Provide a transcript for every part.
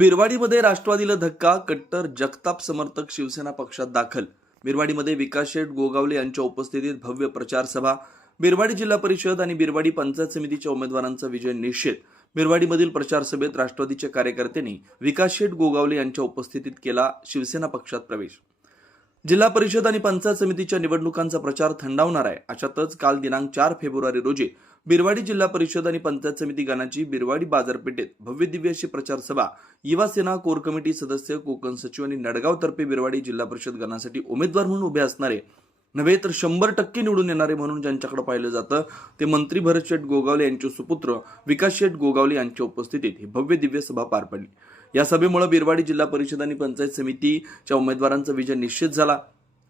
बिरवाडीमध्ये राष्ट्रवादीला धक्का कट्टर जगताप समर्थक शिवसेना पक्षात दाखल. बिरवाडीमध्ये विकास शेठ गोगावले यांच्या उपस्थितीत भव्य प्रचार सभा. बिरवाडी जिल्हा परिषद आणि बिरवाडी पंचायत समितीच्या उमेदवारांचा विजय निश्चित. बिरवाडीमधील प्रचार सभेत राष्ट्रवादीच्या कार्यकर्त्यांनी विकास शेठ गोगावले यांच्या उपस्थितीत केला शिवसेना पक्षात प्रवेश. जिल्हा परिषद आणि पंचायत समितीच्या निवडणुकांचा प्रचार थंडावणार आहे. अशातच काल दिनांक चार फेब्रुवारी रोजी बिरवाडी जिल्हा परिषद आणि पंचायत समिती गणाची बिरवाडी बाजारपेठेत भव्य दिव्य अशी प्रचार सभा. युवा सेना कोर कमिटी सदस्य कोकण सचिव आणि नडगाव तर्फे बिरवाडी जिल्हा परिषद गणासाठी उमेदवार म्हणून उभे असणारे. नव्हे तर शंभर टक्के निवडून येणारे म्हणून ज्यांच्याकडे पाहिलं जातं ते मंत्री भरत शेठ गोगावले यांचे सुपुत्र विकास शेठ गोगावले यांच्या उपस्थितीत ही भव्य दिव्य सभा पार पडली. या सभेमुळे बिरवाडी जिल्हा परिषद आणि पंचायत समितीच्या उमेदवारांचा विजय निश्चित झाला.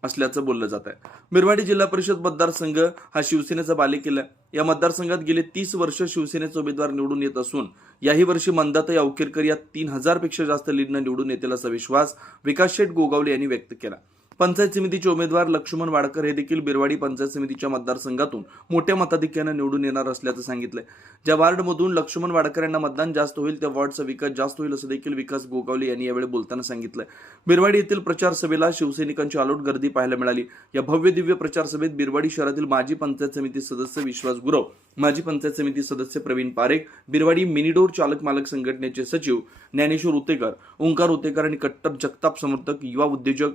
असल्याचं बोललं जात आहे. मिरवाडी जिल्हा परिषद मतदारसंघ हा शिवसेनेचा बालेकिल्ला या मतदारसंघात गेले तीस वर्ष शिवसेनेचे उमेदवार निवडून येत असून याही वर्षी मंदाताई अवकेरकर या तीन हजारपेक्षा जास्त लीडनं निवडून येतील असा विश्वास विकास शेठ गोगावले यांनी व्यक्त केला. पंचायत समितीचे उमेदवार लक्ष्मण वाडकर हे देखील बिरवाडी पंचायत समितीच्या मतदारसंघातून मोठ्या मताधिक्यानं निवडून येणार असल्याचं सांगितलंय. ज्या वार्डमधून लक्ष्मण वाडकर यांना मतदान जास्त होईल त्या वॉर्डचा विकास जास्त होईल असं देखील विकास गोगावले यांनी यावेळी बोलताना सांगितलंय. बिरवाडी येथील प्रचार सभेला शिवसैनिकांची अलोट गर्दी पाहायला मिळाली. या भव्य दिव्य प्रचार सभेत बिरवाडी शहरातील माजी पंचायत समिती सदस्य विश्वास गुरव माजी पंचायत समिती सदस्य प्रवीण पारेख बिरवाडी मिनीडोर चालक मालक संघटनेचे सचिव ज्ञानेश्वर उतेकर ओंकार उतेकर आणि कट्टर जगताप समर्थक युवा उद्योजक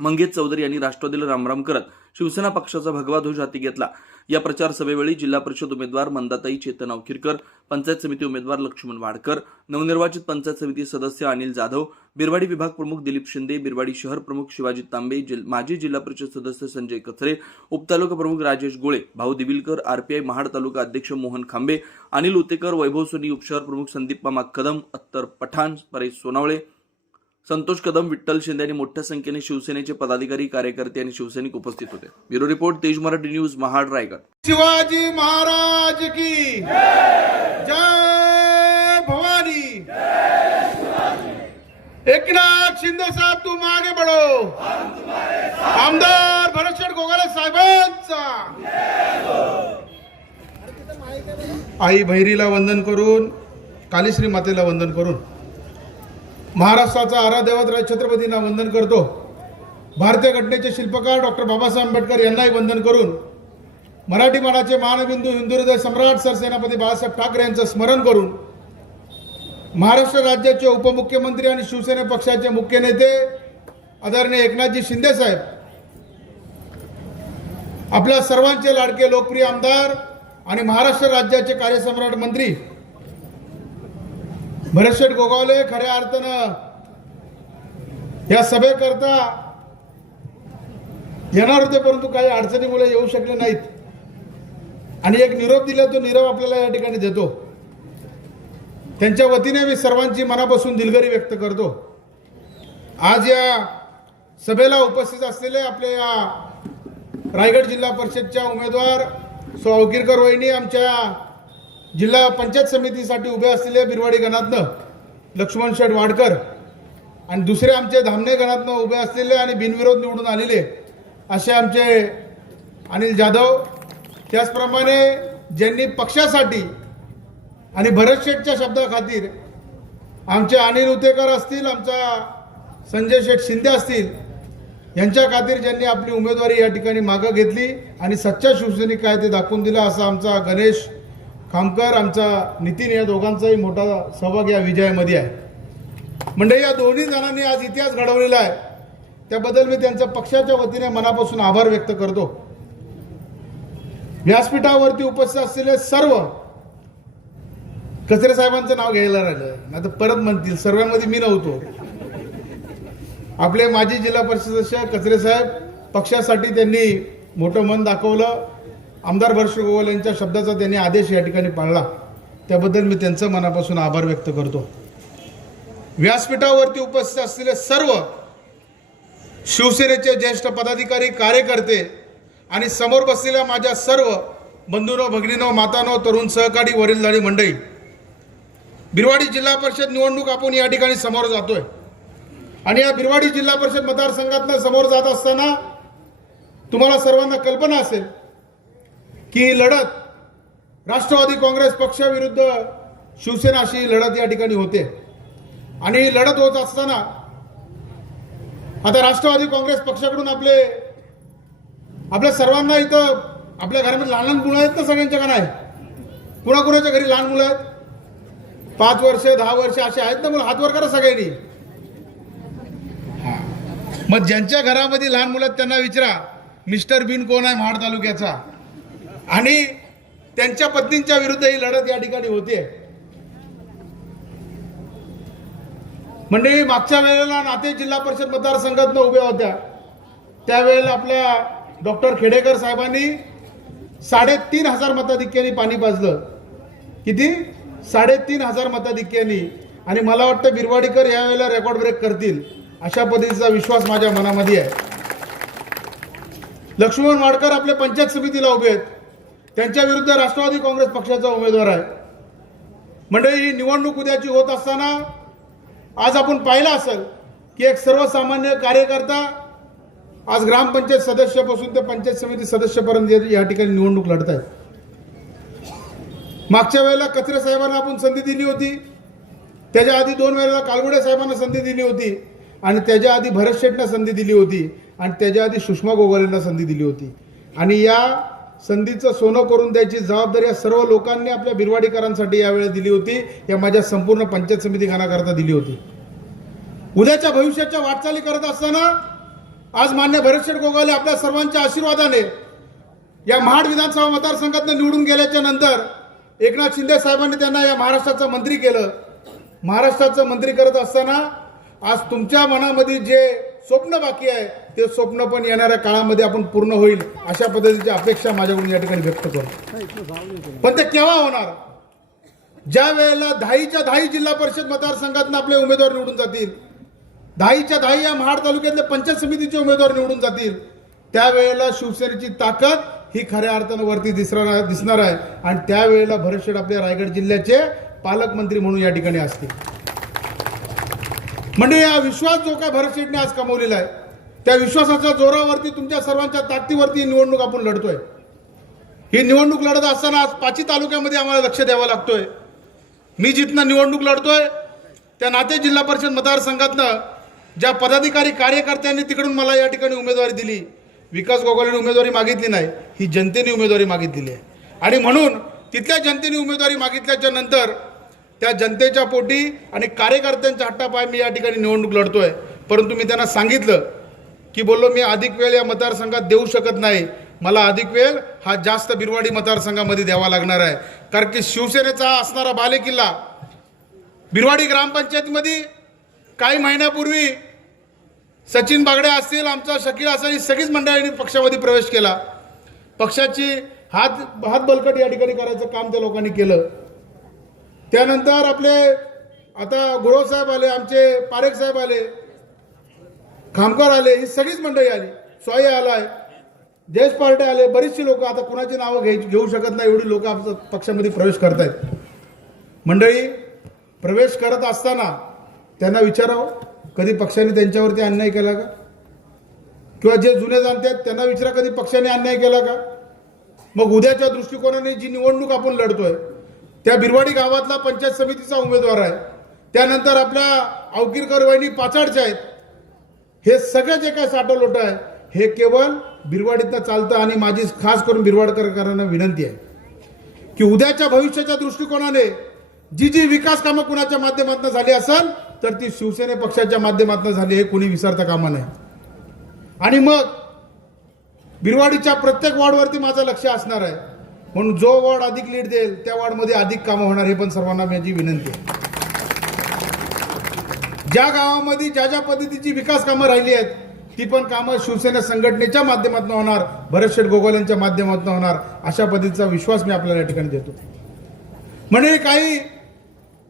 मंगेश चौधरी यांनी राष्ट्रवादीला रामराम करत शिवसेना पक्षाचा भगवा ध्वज हाती घेतला. या प्रचार सभेवेळी जिल्हा परिषद उमेदवार मंदाताई चेतन अवखिरकर पंचायत समिती उमेदवार लक्ष्मण वाडकर नवनिर्वाचित पंचायत समिती सदस्य अनिल जाधव बिरवाडी विभाग प्रमुख दिलीप शिंदे बिरवाडी शहर प्रमुख शिवाजी तांबे जिल- माजी जिल्हा परिषद सदस्य संजय कचरे उपतालुका प्रमुख राजेश गोळे भाऊ दिविलकर आरपीआय महाड तालुका अध्यक्ष मोहन खांबे अनिल उतेकर वैभव सोनी उपशहर प्रमुख संदीप मामा कदम अत्तर पठाण परेश सोनावळे संतोष कदम विठ्ठल शिंदे आणि मोठ्या संख्येने शिवसेनेचे पदाधिकारी कार्यकर्ते आणि शिवसैनिक उपस्थित होते. Bureau report Tej Marathi news Mahad Raigad. Shivaji Maharaj की जय भवानी. एकनाथ शिंदे साहेब तू मागे बडो आमदार भरतशेठ गोगाले साहेबांचा. आई भैरीला वंदन करून कालीश्री मातेला वंदन करून महाराष्ट्राचा आराध्यवत छत्रपतींना वंदन करतो. भारतीय घटनेचे शिल्पकार डॉक्टर बाबासाहेब आंबेडकर यांनाही वंदन करून मराठी मनाचे मानबिंदू हिंदुहृदय सम्राट सरसेनापती बाळासाहेब ठाकरे यांचं स्मरण करून महाराष्ट्र राज्याचे उपमुख्यमंत्री आणि शिवसेना पक्षाचे मुख्य नेते आदरणीय एकनाथजी शिंदेसाहेब आपल्या सर्वांचे लाडके लोकप्रिय आमदार आणि महाराष्ट्र राज्याचे कार्यसम्राट मंत्री भरतशेठ गोगावले खऱ्या अर्थानं. या सभेकरता येणार होते परंतु काही अडचणीमुळे येऊ शकले नाहीत. आणि एक निरोप दिला तो निरोप आपल्याला या ठिकाणी देतो. त्यांच्या वतीने मी सर्वांची मनापासून दिलगरी व्यक्त करतो. आज या सभेला उपस्थित असलेले आपल्या या रायगड जिल्हा परिषदच्या उमेदवार सो अवकिरकर वहिनी आमच्या जिल्हा पंचायत समितीसाठी उभे असलेले बिरवाडी गणातनं लक्ष्मण शेठ वाडकर आणि दुसरे आमचे धामणे गणातनं उभे असलेले आणि बिनविरोध निवडून आलेले असे आमचे अनिल जाधव. त्याचप्रमाणे ज्यांनी पक्षासाठी आणि भरत शेठच्या शब्दाखातीर आमचे अनिल उतेकर असतील आमचा संजय शेठ शिंदे असतील यांच्या खातीर ज्यांनी आपली उमेदवारी या ठिकाणी मागं घेतली आणि सच्चा शिवसैनिक काय ते दाखवून दिलं असा आमचा गणेश खामकर आमचा नितीन या दोघांचाही मोठा सहभाग या विजयामध्ये आहे. म्हणजे या दोन्ही जणांनी आज इतिहास घडवलेला आहे. त्याबद्दल मी त्यांच्या पक्षाच्या वतीने मनापासून आभार व्यक्त करतो. व्यासपीठावरती उपस्थित असलेले सर्व कचरे साहेबांचं नाव घ्यायला राहिलं नाही तर परत म्हणतील सर्वांमध्ये मी नव्हतो. आपले माजी जिल्हा परिषद सदस्य कचरे साहेब पक्षासाठी त्यांनी मोठं मन दाखवलं. आमदार भरश गोवल यांच्या शब्दाचा त्यांनी आदेश या ठिकाणी पाळला. त्याबद्दल मी त्यांचं मनापासून आभार व्यक्त करतो. व्यासपीठावरती उपस्थित असलेले सर्व शिवसेनेचे ज्येष्ठ पदाधिकारी कार्यकर्ते आणि समोर बसलेल्या माझ्या सर्व बंधूनो भगिनीनो मातानो तरुण सहकारी वरीलधारी मंडळी बिरवाडी जिल्हा परिषद निवडणूक आपण या ठिकाणी समोर जातोय. आणि या बिरवाडी जिल्हा परिषद मतदारसंघातनं समोर जात असताना तुम्हाला सर्वांना कल्पना असेल की लढत राष्ट्रवादी काँग्रेस पक्षाविरुद्ध शिवसेना अशी लढत या ठिकाणी होते. आणि ही लढत होत असताना आता राष्ट्रवादी काँग्रेस पक्षाकडून आपले आपल्या सर्वांना इथं आपल्या घरामध्ये लहान लहान मुलं आहेत ना सगळ्यांच्या का नाही कुणाकुणाच्या घरी लहान मुलं आहेत? पाच वर्ष दहा वर्ष असे आहेत ना मुलं? हातवर करा सगळ्यांनी. मग ज्यांच्या घरामध्ये लहान मुलं आहेत त्यांना विचारा मिस्टर बिन कोण आहे महाड तालुक्याचा? आणि त्यांच्या पत्नींच्या विरुद्ध ही लढत या ठिकाणी होते म्हणजे मागच्या वेळेला नाते जिल्हा परिषद मतदारसंघातनं उभ्या होत्या. त्यावेळेला आपल्या डॉक्टर खेडेकर साहेबांनी साडेतीन हजार मताधिक्याने पाणी पाजलं. किती? साडेतीन हजार मताधिक्याने. आणि मला वाटतं बिरवाडीकर यावेळेला रेकॉर्ड ब्रेक करतील अशा पद्धतीचा विश्वास माझ्या मनामध्ये आहे. लक्ष्मण वाडकर आपल्या पंचायत समितीला उभे आहेत. त्यांच्या विरुद्ध राष्ट्रवादी काँग्रेस पक्षाचा उमेदवार आहे. मंडळी ही निवडणूक उद्याची होत असताना आज आपण पाहिलं असेल की एक सर्वसामान्य कार्यकर्ता आज ग्रामपंचायत सदस्यापासून ते पंचायत समिती सदस्यापर्यंत या- या ठिकाणी निवडणूक लढत आहेत. मागच्या वेळेला कचरे साहेबांना आपण संधी दिली होती. त्याच्या आधी दोन वेळेला कालगुडे साहेबांना संधी दिली होती. आणि त्याच्या आधी भरत शेठना संधी दिली होती. आणि त्याच्या आधी सुषमा गोगलेंना संधी दिली होती. आणि या संधीचं सोनं करून द्यायची जबाबदारी या सर्व लोकांनी आपल्या बिरवाडीकरांसाठी यावेळी दिली होती. या माझ्या संपूर्ण पंचायत समिती गाण्याकरता दिली होती. उद्याच्या भविष्याच्या वाटचाली करत असताना आज मान्य भरतशेठ गोगावले आपल्या सर्वांच्या आशीर्वादाने या महाड विधानसभा मतदारसंघातनं निवडून गेल्याच्यानंतर एकनाथ शिंदे साहेबांनी त्यांना या महाराष्ट्राचं मंत्री केलं. महाराष्ट्राचं मंत्री करत असताना आज तुमच्या मनामध्ये जे स्वप्न बाकी आहे ते स्वप्न पण येणाऱ्या काळामध्ये आपण पूर्ण होईल अशा पद्धतीची अपेक्षा माझ्याकडून या ठिकाणी व्यक्त करतो. पण ते केव्हा होणार? ज्या वेळेला दहाईच्या दहाई जिल्हा परिषद मतदारसंघातून आपले उमेदवार निवडून जातील दहाईच्या दहाई या महाड तालुक्यातले पंचायत समितीचे उमेदवार निवडून जातील त्यावेळेला शिवसेनेची ताकद ही खऱ्या अर्थानं वरती दिसणार दिसणार आहे. आणि त्यावेळेला भरतशेठ आपल्या रायगड जिल्ह्याचे पालकमंत्री म्हणून या ठिकाणी असतील. म्हणजे हा विश्वास जो काय भरतशेठने आज कमवलेला आहे त्या विश्वासाच्या जोरावरती तुमच्या सर्वांच्या ताकदीवरती ही निवडणूक आपण लढतोय. ही निवडणूक लढत असताना आज पाची तालुक्यामध्ये आम्हाला लक्ष द्यावं लागतोय. मी जिथनं निवडणूक लढतोय त्या नाते जिल्हा परिषद मतदारसंघातनं ज्या पदाधिकारी कार्यकर्त्यांनी तिकडून मला या ठिकाणी उमेदवारी दिली विकास गोगावलेने उमेदवारी मागितली नाही ही जनतेने उमेदवारी मागितलेली आहे. आणि म्हणून तिथल्या जनतेने उमेदवारी मागितल्याच्या नंतर त्या जनतेच्या पोटी आणि कार्यकर्त्यांच्या हट्टापाय मी या ठिकाणी निवडणूक लढतोय. परंतु मी त्यांना सांगितलं की बोललो मी अधिक वेळ या मतदारसंघात देऊ शकत नाही. मला अधिक वेळ हा जास्त बिरवाडी मतदारसंघामध्ये द्यावा लागणार आहे. कारण की शिवसेनेचा असणारा बालेकिल्ला बिरवाडी ग्रामपंचायतीमध्ये काही महिन्यापूर्वी सचिन बागडे असतील आमचा शकील असेल ही सगळीच मंडळींनी पक्षामध्ये प्रवेश केला. पक्षाची हात हात बलकट या ठिकाणी करायचं काम त्या लोकांनी केलं. त्यानंतर आपले आता गुरव साहेब आले आमचे पारेख साहेब आले. खामकर आले ही सगळीच मंडळी आली. स्वाई आलाय देश पार्टे आले बरीचशी लोक आता कुणाची नावं घ्याय घेऊ शकत नाही एवढी लोक आपल्या पक्षामध्ये प्रवेश करतायत. मंडळी प्रवेश करत असताना त्यांना विचारावं कधी पक्षाने त्यांच्यावरती अन्याय केला का? किंवा जे जुने जाणते आहेत त्यांना विचारा कधी पक्षाने अन्याय केला का? मग उद्याच्या दृष्टिकोनाने जी निवडणूक आपण लढतोय त्या बिरवाडी गावातला पंचायत समितीचा उमेदवार आहे. त्यानंतर आपल्या अवकीरकर वहिनी पाचाडच्या आहेत. हे सगळं जे काय साठवलोट आहे हे केवळ बिरवाडीतनं चालतं आणि माझी खास करून बिरवाडकरांना विनंती आहे की उद्याच्या भविष्याच्या दृष्टिकोनाने जी जी विकास कामं कुणाच्या माध्यमातून झाली असेल तर ती शिवसेने पक्षाच्या माध्यमातून झाली हे कोणी विसरता कामा नये. आणि मग बिरवाडीच्या प्रत्येक वॉर्डवरती माझं लक्ष असणार आहे. म्हणून जो वॉर्ड अधिक लीड देईल त्या वॉर्डमध्ये अधिक कामं होणार हे पण सर्वांना माझी विनंती आहे. ज्या गावामध्ये ज्या ज्या पद्धतीची विकास कामं राहिली आहेत ती पण कामं शिवसेना संघटनेच्या माध्यमातून होणार भरतशेठ गोगोलेंच्या माध्यमातून होणार अशा पद्धतीचा विश्वास मी आपल्याला या ठिकाणी देतो. म्हणजे काही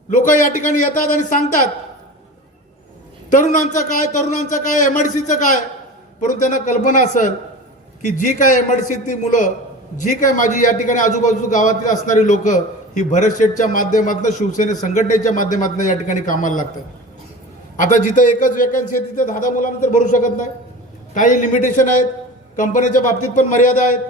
लोक या ठिकाणी येतात आणि सांगतात तरुणांचं काय तरुणांचं काय एम आय सीचं काय? परंतु त्यांना कल्पना असेल की जी काय एम आय ती मुलं जी काय माझी या ठिकाणी आजूबाजू गावातील असणारी लोक ही भरत शेठच्या माध्यमातून शिवसेने संघटनेच्या माध्यमातून या ठिकाणी कामाला लागतात. आता जिथं एकच वेकन्सी आहे तिथं दहा दहा मुलांना तर भरू शकत नाही. काही लिमिटेशन आहेत कंपनीच्या बाबतीत पण मर्यादा आहेत.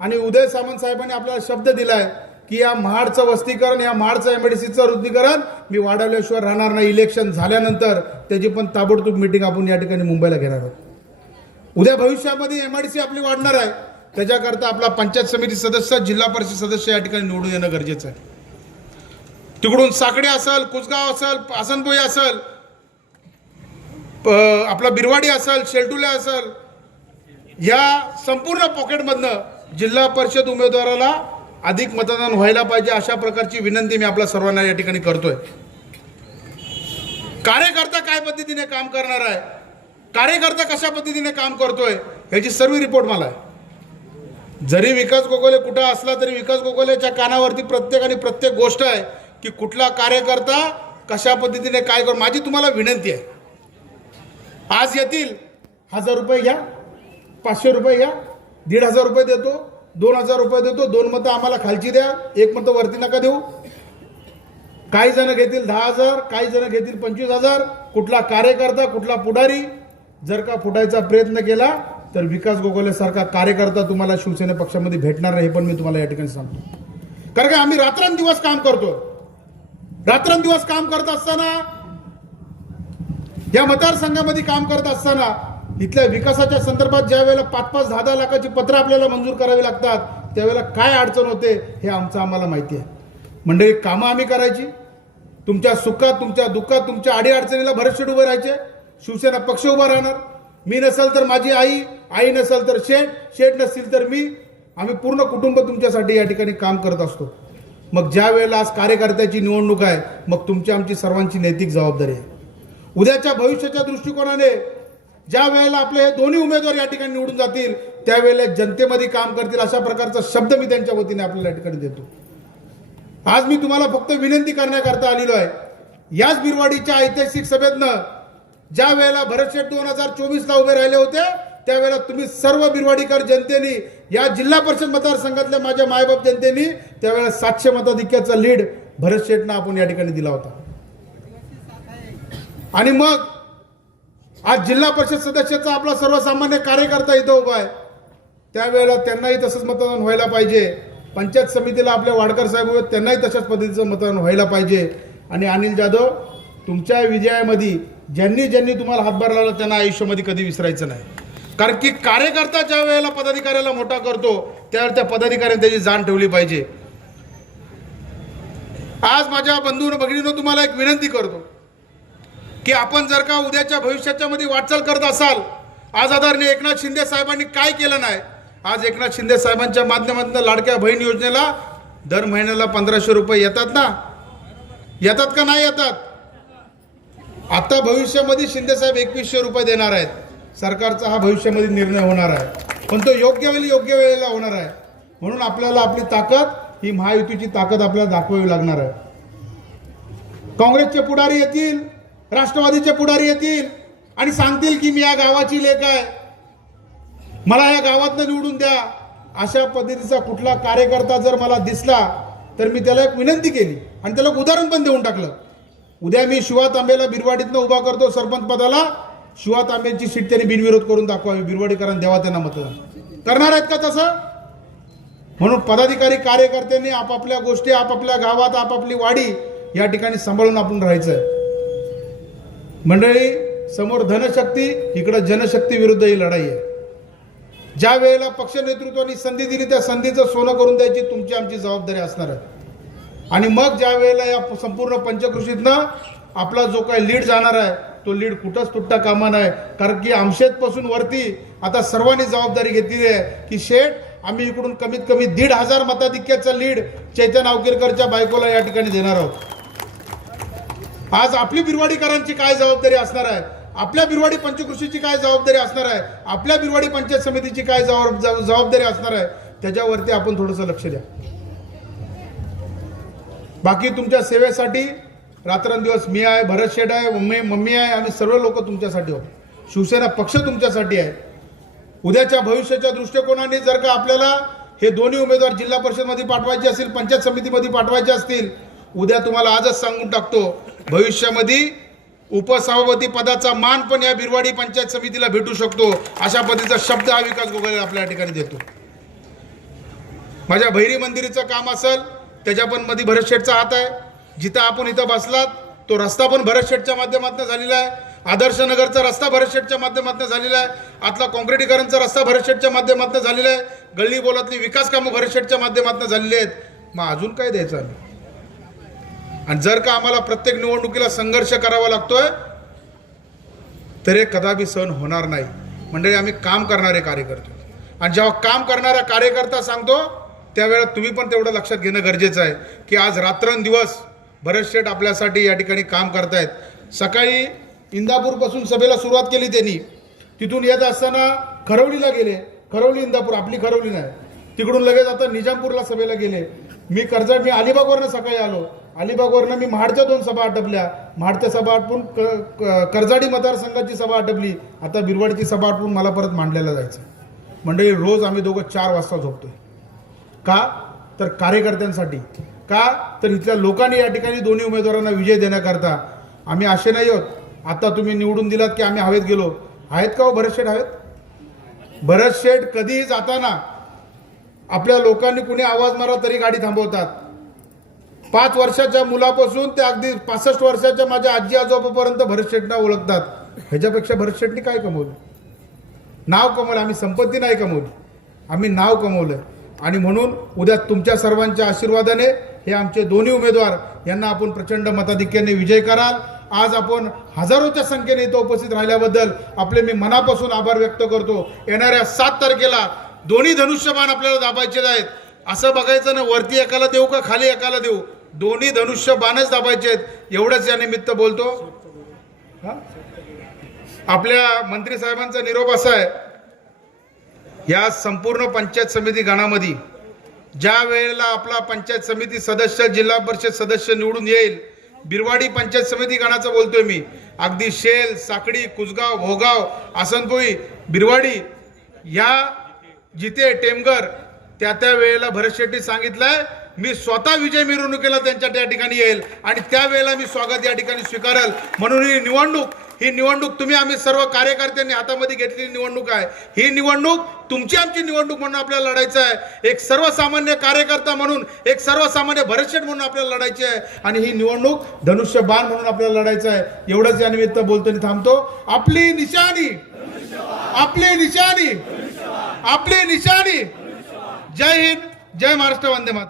आणि उदय सामंत साहेबांनी आपल्याला शब्द दिला आहे की या महाडचं वस्तीकरण या महाडचं एमआयडीसीचं रुद्धीकरण मी वाढवल्याशिवाय राहणार नाही. इलेक्शन झाल्यानंतर त्याची पण ताबडतोब मिटिंग आपण या ठिकाणी मुंबईला घेणार आहोत. उद्या भविष्यामध्ये एमआयडीसी आपली वाढणार आहे. त्याच्याकरता आपला पंचायत समिती सदस्य जिल्हा परिषद सदस्य या ठिकाणी निवडून येणं गरजेचं आहे. तिकडून साकडे असेल कुसगाव असेल आसनपोई असेल आपला बिरवाडी असेल शेलटुल्या असेल या संपूर्ण पॉकेटमधनं जिल्हा परिषद उमेदवाराला अधिक मतदान व्हायला पाहिजे अशा प्रकारची विनंती मी आपल्या सर्वांना या ठिकाणी करतोय. कार्यकर्ता काय पद्धतीने काम करणार आहे? कार्यकर्ता कशा पद्धतीने काम करतोय? याची सर्व रिपोर्ट मला आहे. जरी विकास गोगोले कुठं असला तरी विकास गोगोलेच्या कानावरती प्रत्येक आणि प्रत्येक गोष्ट आहे की कुठला कार्यकर्ता कशा पद्धतीने काय कर माझी तुम्हाला विनंती आहे. आज येतील. हजार रुपये घ्या. पाचशे रुपये घ्या. दीड हजार रुपये देतो. दोन हजार रुपये देतो. दोन मतं आम्हाला खालची द्या. एक मतं वरती नका देऊ. काही जण घेतील दहा हजार काही जण घेतील पंचवीस हजार. कुठला कार्यकर्ता कुठला पुढारी जर का फुटायचा प्रयत्न केला तर विकास गोगोले सारखा कार्यकर्ता तुम्हाला शिवसेना पक्षामध्ये भेटणार नाही हे पण मी तुम्हाला या ठिकाणी सांगतो. कारण का आम्ही रात्रंदिवस काम करतो. रात्रंदिवस काम करत असताना या मतदारसंघामध्ये काम करत असताना इथल्या विकासाच्या संदर्भात ज्या वेळेला पाच पाच दहा दहा लाखाची पत्र आपल्याला मंजूर करावी लागतात त्यावेळेला काय अडचण होते हे आमचं आम्हाला माहिती आहे. मंडळी कामं आम्ही करायची. तुमच्या सुखात तुमच्या दुःखात तुमच्या अडीअडचणीला भरतशेट उभे राहायचे. शिवसेना पक्ष उभा राहणार. मी नसेल तर माझी आई आई नसेल तर शेठ शेठ नसतील तर मी. आम्ही पूर्ण कुटुंब तुमच्यासाठी या ठिकाणी काम करत असतो. मग ज्या वेळेला आज कार्यकर्त्याची निवडणूक आहे मग तुमची आमची सर्वांची नैतिक जबाबदारी आहे. उद्याच्या भविष्याच्या दृष्टिकोनाने ज्या वेळेला आपले हे दोन्ही उमेदवार या ठिकाणी निवडून जातील त्यावेळेला जनतेमध्ये काम करतील अशा प्रकारचा शब्द मी त्यांच्या वतीने आपल्याला या ठिकाणी देतो. आज मी तुम्हाला फक्त विनंती करण्याकरता आलेलो आहे. याच बिरवाडीच्या ऐतिहासिक सभेतनं ज्या वेळेला भरतशेठ दोन हजार चोवीसला उभे राहिले होते त्यावेळेला तुम्ही सर्व बिरवाडीकर जनतेने या जिल्हा परिषद मतदारसंघातल्या माझ्या मायबाप जनतेने त्यावेळेला सातशे मताधिक्याचा लीड भरतशेठना आपण या ठिकाणी दिला होता. आणि मग आज जिल्हा परिषद सदस्याचा आपला सर्वसामान्य कार्यकर्ता इथं उभा आहे. त्यावेळेला त्यांनाही तसंच मतदान व्हायला पाहिजे. पंचायत समितीला आपल्या वाडकर साहेब उभे त्यांनाही तशाच पद्धतीचं मतदान व्हायला पाहिजे. आणि अनिल जाधव तुमच्या विजयामध्ये ज्यांनी ज्यांनी तुम्हाला हातभार लावला त्यांना आयुष्यामध्ये कधी विसरायचं नाही. कारण की कार्यकर्ता ज्या वेळेला पदाधिकाऱ्याला मोठा करतो त्यावेळेला त्या पदाधिकाऱ्याने त्याची जाण ठेवली पाहिजे. आज माझ्या बंधू भगिनीनं तुम्हाला एक विनंती करतो. की आपण जर का उद्याच्या भविष्याच्या मध्ये वाटचाल करत असाल आज आदरणीय एकनाथ शिंदे साहेबांनी काय केलं नाही आज एकनाथ शिंदे साहेबांच्या माध्यमातून लाडक्या बहीण योजनेला दर महिन्याला पंधराशे रुपये येतात ना? येतात का नाही येतात? आता भविष्यामध्ये शिंदे साहेब एकवीसशे रुपये देणार आहेत. सरकारचा हा भविष्यामध्ये निर्णय होणार आहे. पण तो योग्य वेळी योग्य वेळेला होणार आहे. म्हणून आपल्याला आपली ताकद ही महायुतीची ताकद आपल्याला दाखवावी लागणार आहे. काँग्रेसचे पुढारी येतील राष्ट्रवादीचे पुढारी येतील आणि सांगतील की मी या गावाची लेख आहे. मला या गावातनं निवडून द्या. अशा पद्धतीचा कुठला कार्यकर्ता जर मला दिसला तर मी त्याला एक विनंती केली आणि त्याला एक उदाहरण पण देऊन टाकलं. उद्या मी शिवा तांबेला बिरवाडीतनं उभा करतो सरपंच पदाला. शिवा तांबेची सीट त्यांनी बिनविरोध करून दाखवावी. बिरवाडीकरांना देवा त्यांना मतदान. करणार आहेत का तसं? म्हणून पदाधिकारी कार्यकर्त्यांनी आपापल्या गोष्टी आपापल्या गावात आपापली वाडी या ठिकाणी सांभाळून आपण राहायचं आहे मंडळी समोर धनशक्ती इकडं जनशक्ती विरुद्ध ही लढाई आहे. ज्या वेळेला पक्ष नेतृत्वाने संधी दिली त्या संधीचं सोनं करून द्यायची तुमची आमची जबाबदारी असणार आहे. आणि मग ज्या वेळेला या संपूर्ण पंचकृषीतनं आपला जो काही लीड जाणार आहे तो लीड कुठंच तुटता कामा नाही. कारण की आमशेतपासून वरती आता सर्वांनी जबाबदारी घेतलेली आहे की शेठ आम्ही इकडून कमीत कमी दीड हजार मताधिक्याचा लीड चैतन अवकिरकरच्या बायकोला या ठिकाणी देणार आहोत. आज आपली बिरवाडीकरांची काय जबाबदारी असणार आहे? आपल्या बिरवाडी पंचकृषीची काय जबाबदारी असणार आहे? आपल्या बिरवाडी पंचायत समितीची काय जबाब- जबाबदारी असणार आहे? त्याच्यावरती आपण थोडंसं लक्ष द्या. बाकी तुमच्या सेवेसाठी रात्रंदिवस मी आहे भरत शेठ आहे मम्मी मम्मी आहे आम्ही सर्व लोक तुमच्यासाठी आहोत शिवसेना पक्ष तुमच्यासाठी आहे. उद्याच्या भविष्याच्या दृष्टिकोनाने जर का आपल्याला हे दोन्ही उमेदवार जिल्हा परिषदमध्ये पाठवायचे असतील पंचायत समितीमध्ये पाठवायचे असतील उद्या तुम्हाला आजच सांगून टाकतो भविष्यामध्ये उपसभापती पदाचा मान पण या बिरवाडी पंचायत समितीला भेटू शकतो अशा पद्धतीचा शब्द हा विकास गोगले आपल्या ठिकाणी देतो. माझ्या भैरी मंदिरीचं काम असेल त्याच्या पण मध्ये भरत शेठचा हात आहे. जिथं आपण इथं बसलात तो रस्ता पण भरत शेठच्या माध्यमातून झालेला आहे. आदर्श नगरचा रस्ता भरत शेठच्या माध्यमातून झालेला आहे. आतला कॉन्क्रिटीकरणचा रस्ता भरत शेठच्या माध्यमातून झालेला आहे. गल्ली बोलातली विकास कामं भरत शेठच्या माध्यमातून झालेली आहेत. मग अजून काय द्यायचं आम्ही? आणि जर का आम्हाला प्रत्येक निवडणुकीला संघर्ष करावा लागतोय तर हे कदापि सहन होणार नाही. मंडळी आम्ही काम करणारे कार्यकर्ते. आणि जेव्हा काम करणारा कार्यकर्ता सांगतो त्यावेळेला तुम्ही पण तेवढं लक्षात घेणं गरजेचं आहे की आज रात्रंदिवस भरत शेठ आपल्यासाठी या ठिकाणी काम करतायत. सकाळी इंदापूरपासून सभेला सुरुवात केली त्यांनी. तिथून येत असताना खरवलीला गेले. खरवली इंदापूर आपली खरवली नाही. तिकडून लगेच आता निजामपूरला सभेला गेले. मी कर्जत मी अलिबागवरनं सकाळी आलो. अलिबागवरनं मी महाडच्या दोन सभा आटपल्या. महाडच्या सभा आटपून क क- कर्जाडी मतदारसंघाची सभा आटपली. आता बिरवाडीची सभा आटपून मला परत मांडल्याला जायचं. मंडळी रोज आम्ही दोघं चार वाजता झोपतोय. का? तर कार्यकर्त्यांसाठी. का? तर इथल्या लोकांनी या ठिकाणी दोन्ही उमेदवारांना विजय देण्याकरता. आम्ही असे नाही आहोत. आता तुम्ही निवडून दिलात की आम्ही हवेत गेलो. आहेत का हो? भरत शेठ हवेत भरत शेठ कधीही जाताना आपल्या लोकांनी कुणी आवाज मारा तरी गाडी थांबवतात. पाच वर्षाच्या मुलापासून ते अगदी पासष्ट वर्षाच्या माझ्या आजी आजोबापर्यंत भरतशेटना ओळखतात. ह्याच्यापेक्षा भरत काय कमवलं? नाव कमवलं. आम्ही संपत्ती नाही कमवली. आम्ही नाव कमवलं. आणि म्हणून उद्या तुमच्या सर्वांच्या आशीर्वादाने हे आमचे दोन्ही उमेदवार यांना आपण प्रचंड मताधिक्याने विजय कराल. आज आपण हजारोच्या संख्येने इथं उपस्थित राहिल्याबद्दल आपले मी मनापासून आभार व्यक्त करतो. येणाऱ्या सात तारखेला दोन्ही धनुष्यबाण आपल्याला दाबायचे आहेत. असं बघायचं ना वरती एकाला देऊ का खाली एकाला देऊ? दोन्ही धनुष्य बाणच दाबायचे आहेत. एवढंच या निमित्त बोलतो. आपल्या मंत्री साहेबांचा निरोप असा आहे. या संपूर्ण पंचायत समिती गणामध्ये ज्या वेळेला आपला पंचायत समिती सदस्य जिल्हा परिषद सदस्य निवडून येईल बिरवाडी पंचायत समिती गणाचं बोलतोय मी. अगदी शेल साकडी कुसगाव भोगाव आसनपोई बिरवाडी या जिथे टेमगर त्या त्या वेळेला भरत शेट्टी सांगितलंय मी स्वतः विजय मिरवणुकीला त्यांच्या त्या ठिकाणी येईल आणि त्यावेळेला मी स्वागत या ठिकाणी स्वीकारेल. म्हणून ही निवडणूक ही निवडणूक तुम्ही आम्ही सर्व कार्यकर्त्यांनी हातामध्ये घेतलेली निवडणूक आहे. ही निवडणूक तुमची आमची निवडणूक म्हणून आपल्याला लढायचं आहे. एक सर्वसामान्य कार्यकर्ता म्हणून एक सर्वसामान्य भरतशेठ म्हणून आपल्याला लढायची आहे. आणि ही निवडणूक धनुष्य बाण म्हणून आपल्याला लढायचं आहे. एवढंच या निमित्त बोलताना थांबतो. आपली निशाणी आपली निशाणी आपली निशाणी. जय हिंद जय महाराष्ट्र वंदे मातरम.